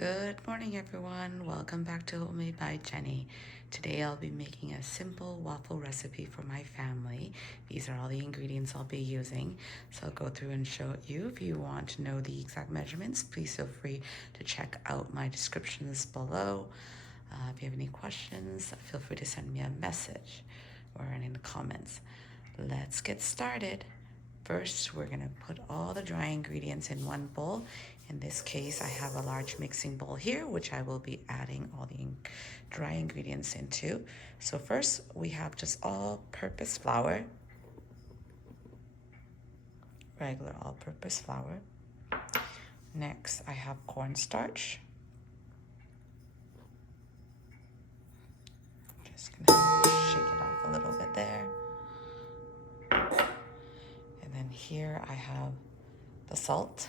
Good morning, everyone. Welcome back to Homemade by Jenny. Today I'll be making a simple waffle recipe for my family. These are all the ingredients I'll be using. So I'll go through and show it you. If you want to know the exact measurements, please feel free to check out my descriptions below. If you have any questions, feel free to send me a message or in the comments. Let's get started. First, we're gonna put all the dry ingredients in one bowl. In this case, I have a large mixing bowl here, which I will be adding all the dry ingredients into. So first, we have just all-purpose flour, regular all-purpose flour. Next, I have cornstarch. I'm just gonna shake it off a little bit there. And then here I have the salt,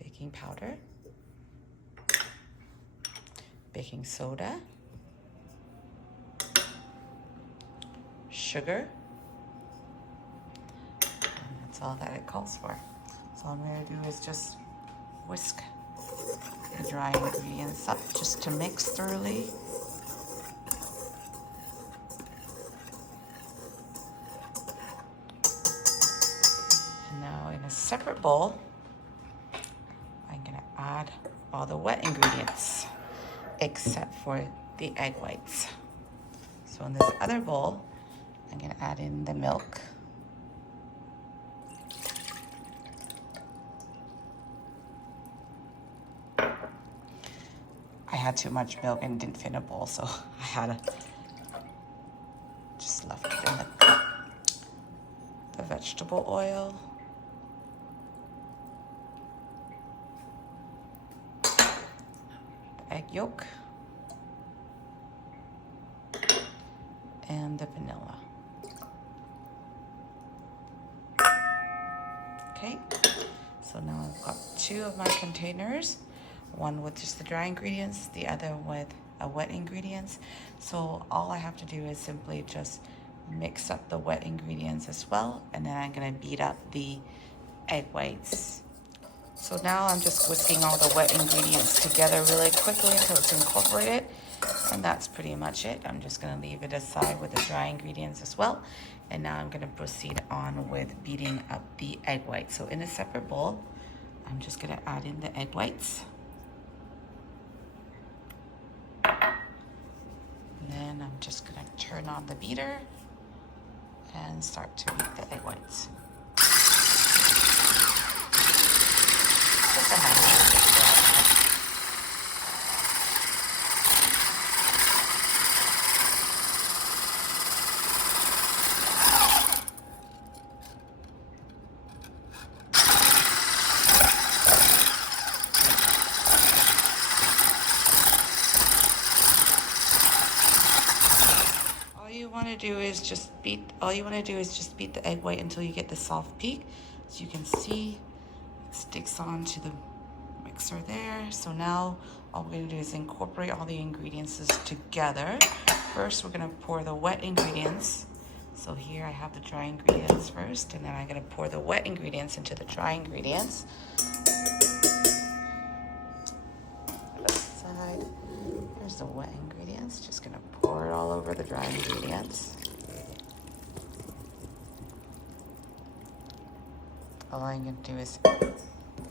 baking powder, baking soda, sugar, and that's all that it calls for. So all I'm going to do is just whisk the dry ingredients up just to mix thoroughly. And now in a separate bowl, I'm going to add all the wet ingredients except for the egg whites. So in this other bowl, I'm going to add in the milk, I had too much milk and didn't fit in a bowl, so I had to just left it in the cup. The vegetable oil, the egg yolk, and the vanilla. Okay, so now I've got two of my containers, one with just the dry ingredients, the other with wet ingredients. So all I have to do is simply just mix up the wet ingredients as well, and then I'm gonna beat up the egg whites. So now I'm just whisking all the wet ingredients together really quickly until it's incorporated, and that's pretty much it. I'm just gonna leave it aside with the dry ingredients as well. And now I'm gonna proceed on with beating up the egg whites. So in a separate bowl, I'm just gonna add in the egg whites. And then I'm just gonna turn on the beater and start to beat the egg whites. Just a hand. All you want to do is just beat the egg white until you get the soft peak. As you can see, it sticks onto the mixer there. So now all we're going to do is incorporate all the ingredients together. First, we're going to pour the wet ingredients. So here I have the dry ingredients first, and then I'm going to pour the wet ingredients into the dry ingredients. Side. Here's the wet ingredients. Just going to pour it all over the dry ingredients. All I'm going to do is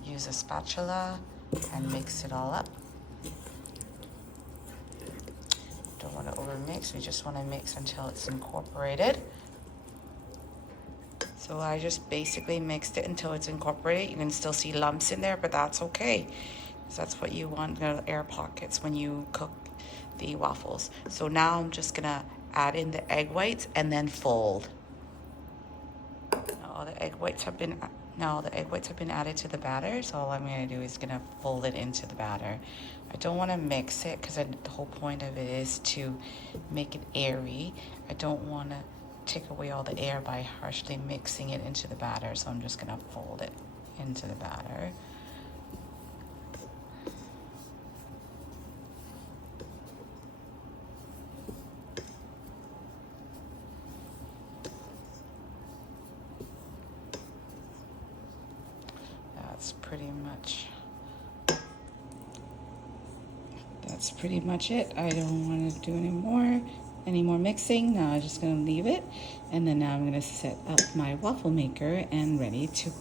use a spatula and mix it all up. Don't want to overmix, we just want to mix until it's incorporated. So I just basically mixed it until it's incorporated. You can still see lumps in there, but that's okay, because that's what you want, air pockets when you cook the waffles. So now I'm just gonna add in the egg whites and then fold. Now the egg whites have been added to the batter, so all I'm going to do is going to fold it into the batter. I don't want to mix it because the whole point of it is to make it airy. I don't want to take away all the air by harshly mixing it into the batter, so I'm just going to fold it into the batter. That's pretty much it. I don't want to do any more mixing. Now I'm just going to leave it. And then now I'm going to set up my waffle maker and ready to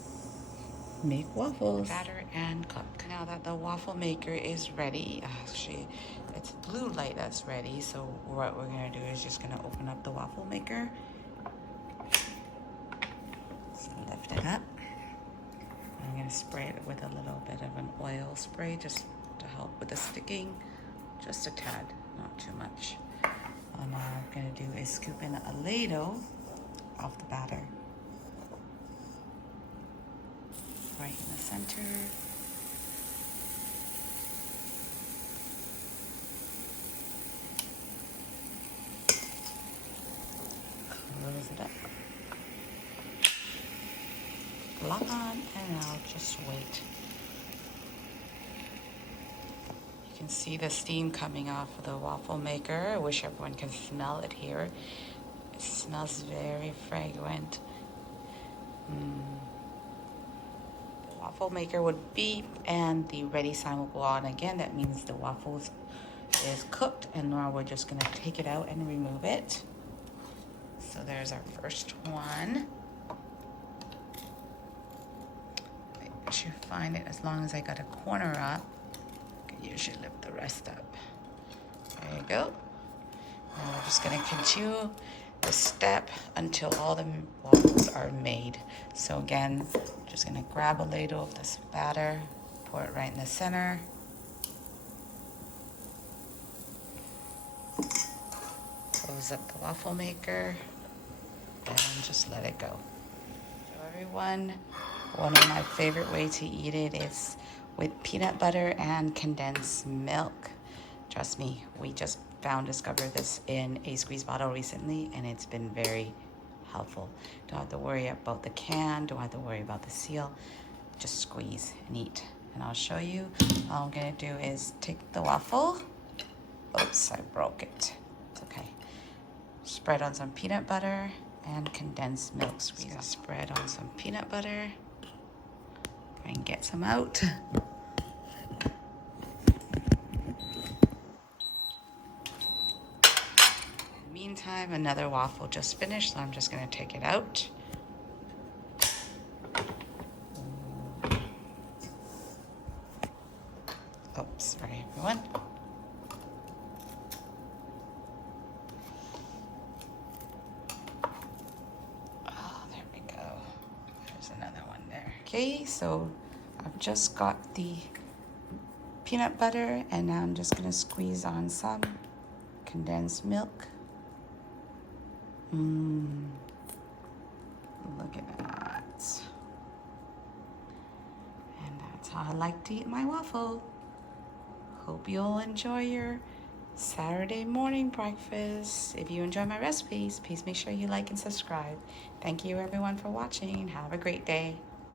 make waffles. Batter and cook. Now that the waffle maker is ready, actually it's blue light that's ready. So what we're going to do is just going to open up the waffle maker. So lift it up. I'm going to spray it with a little bit of an oil spray just to help with the sticking. Just a tad, not too much. And all I'm going to do is scoop in a ladle of the batter. Right in the center. Close it up. Lock on, and I'll just wait. You can see the steam coming off of the waffle maker. I wish everyone can smell it here. It smells very fragrant. The waffle maker would beep and the ready sign will go on again. That means the waffles is cooked, and now we're just gonna take it out and remove it. So there's our first one. I should find it as long as I got a corner up. I can usually lift the rest up. There you go. Now we're just gonna continue the step until all the waffles are made. So again, just gonna grab a ladle of this batter, pour it right in the center. Close up the waffle maker and just let it go. So everyone, one of my favorite ways to eat it is with peanut butter and condensed milk. Trust me, we just discovered this in a squeeze bottle recently, and it's been very helpful. Don't have to worry about the can, don't have to worry about the seal. Just squeeze and eat. And I'll show you. All I'm gonna do is take the waffle. Oops, I broke it. It's okay. Spread on some peanut butter and condensed milk. Squeeze. Spread on some peanut butter. Try and get some out. Meantime, another waffle just finished, so I'm just gonna take it out. Oops, sorry everyone. Oh, there we go. There's another one there. Okay, so I've just got the peanut butter, and now I'm just gonna squeeze on some condensed milk. Look at that. And that's how I like to eat my waffle. Hope you'll enjoy your Saturday morning breakfast. If you enjoy my recipes, please make sure you like and subscribe. Thank you everyone for watching. Have a great day.